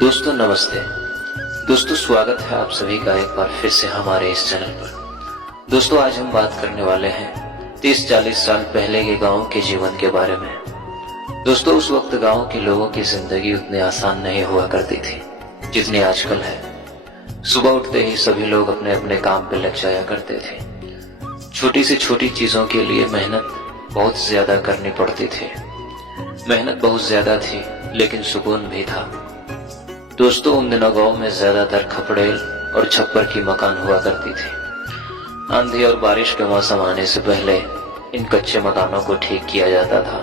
दोस्तों नमस्ते। दोस्तों स्वागत है आप सभी का एक बार फिर से हमारे इस चैनल पर। दोस्तों आज हम बात करने वाले हैं 30-40 साल पहले के गांव के जीवन के बारे में। दोस्तों उस वक्त गांव के लोगों की जिंदगी उतनी आसान नहीं हुआ करती थी जितनी आजकल है। सुबह उठते ही सभी लोग अपने अपने काम पे लग जाया करते थे। छोटी से छोटी चीजों के लिए मेहनत बहुत ज्यादा करनी पड़ती थी। मेहनत बहुत ज्यादा थी लेकिन सुकून भी था। दोस्तों उन दिनों गांव में ज्यादातर खपड़ेल और छप्पर की मकान हुआ करती थी। आंधी और बारिश के मौसम आने से पहले इन कच्चे मकानों को ठीक किया जाता था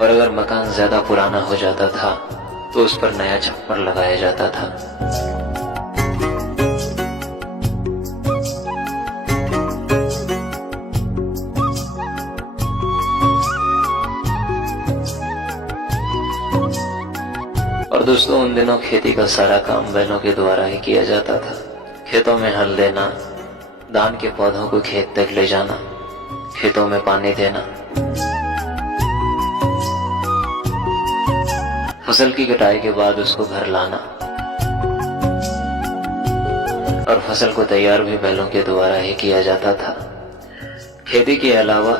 और अगर मकान ज्यादा पुराना हो जाता था तो उस पर नया छप्पर लगाया जाता था। और दोस्तों उन दिनों खेती का सारा काम बैलों के द्वारा ही किया जाता था। खेतों में हल देना, धान के पौधों को खेत तक ले जाना, खेतों में पानी देना, फसल की कटाई के बाद उसको घर लाना और फसल को तैयार भी बैलों के द्वारा ही किया जाता था। खेती के अलावा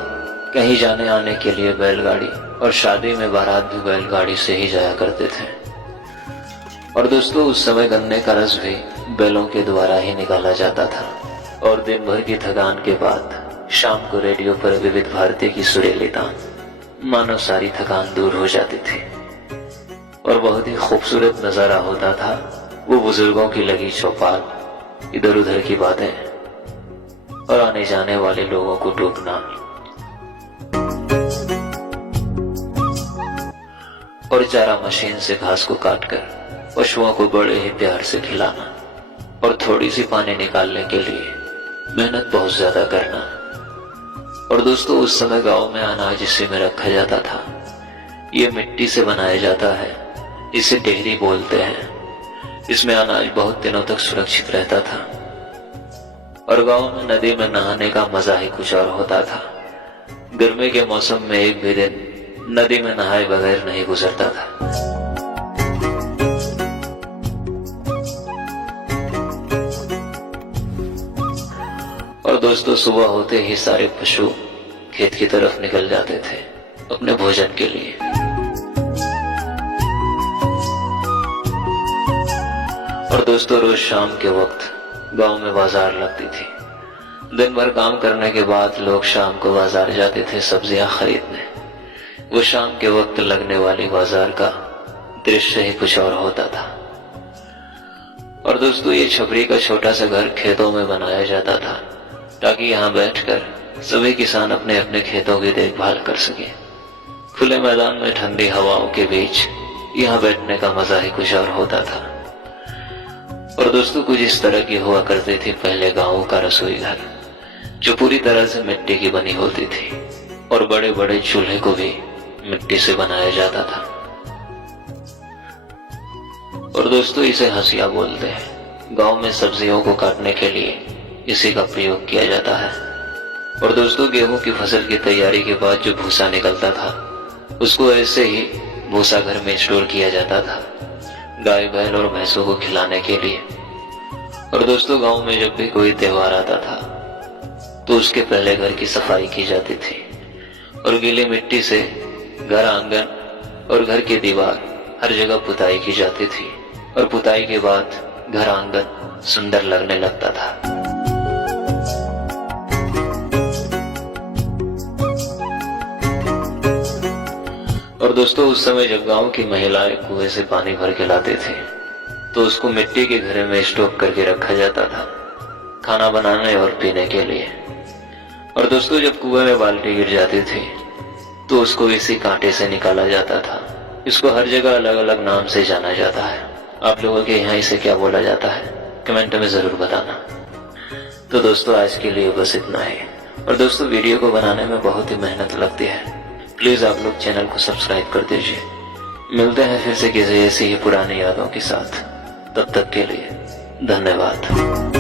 कहीं जाने आने के लिए बैलगाड़ी और शादी में बारात भी बैलगाड़ी से ही जाया करते थे। और दोस्तों उस समय गन्ने का रस भी बैलों के द्वारा ही निकाला जाता था। और दिन भर की थकान के बाद शाम को रेडियो पर विविध भारती की सुरीली तान मानो सारी थकान दूर हो जाती थी और बहुत ही खूबसूरत नजारा होता था। वो बुजुर्गों की लगी चौपाल, इधर उधर की बातें और आने जाने वाले लोगों को टोकना और चारा मशीन से घास को काटकर पशुओं को बड़े ही प्यार से खिलाना और थोड़ी सी पानी निकालने के लिए मेहनत बहुत ज्यादा करना। और दोस्तों उस समय गांव में अनाज इसी में रखा जाता था। ये मिट्टी से बनाया जाता है, इसे डेहरी बोलते हैं। इसमें अनाज बहुत दिनों तक सुरक्षित रहता था। और गांव में नदी में नहाने का मजा ही कुछ और होता था। गर्मी के मौसम में एक भी दिन नदी में नहाए बगैर नहीं गुजरता था। और दोस्तों सुबह होते ही सारे पशु खेत की तरफ निकल जाते थे अपने भोजन के लिए। और दोस्तों रोज शाम के वक्त गांव में बाजार लगती थी। दिन भर काम करने के बाद लोग शाम को बाजार जाते थे सब्जियां खरीदने। वो शाम के वक्त लगने वाली बाजार का दृश्य ही कुछ और होता था। और दोस्तों ये छपरी का छोटा सा घर खेतों में बनाया जाता था ताकि यहाँ बैठकर सभी किसान अपने अपने खेतों की देखभाल कर सके। खुले मैदान में ठंडी हवाओं के बीच यहाँ बैठने का मजा ही कुछ और होता था। और दोस्तों कुछ इस तरह की हुआ करती थी पहले गांवों का रसोई घर, जो पूरी तरह से मिट्टी की बनी होती थी और बड़े बड़े चूल्हे को भी मिट्टी से बनाया जाता था। और दोस्तों इसे हंसिया बोलते हैं। गांव में सब्जियों को काटने के लिए इसी का प्रयोग किया जाता है। और दोस्तों गेहूं की फसल की तैयारी के बाद जो भूसा निकलता था उसको ऐसे ही भूसा घर में स्टोर किया जाता था गाय बैल और भैंसों को खिलाने के लिए। और दोस्तों गांव में जब भी कोई त्योहार आता था तो उसके पहले घर की सफाई की जाती थी और गीली मिट्टी से घर आंगन और घर की दीवार हर जगह पुताई की जाती थी। और पुताई के बाद घर आंगन सुंदर लगने लगता था। और दोस्तों उस समय जब गांव की महिलाएं कुएं से पानी भर के लाते थे तो उसको मिट्टी के घड़े में स्टोर करके रखा जाता था खाना बनाने और पीने के लिए। और दोस्तों जब कुएं में बाल्टी गिर जाती थी तो उसको इसी कांटे से निकाला जाता था। इसको हर जगह अलग अलग नाम से जाना जाता है। आप लोगों के यहाँ इसे क्या बोला जाता है कमेंट में जरूर बताना। तो दोस्तों आज के लिए बस इतना ही। और दोस्तों वीडियो को बनाने में बहुत ही मेहनत लगती है। प्लीज आप लोग चैनल को सब्सक्राइब कर दीजिए। मिलते हैं फिर से किसी ऐसी ही पुरानी यादों के साथ। तब तक के लिए धन्यवाद।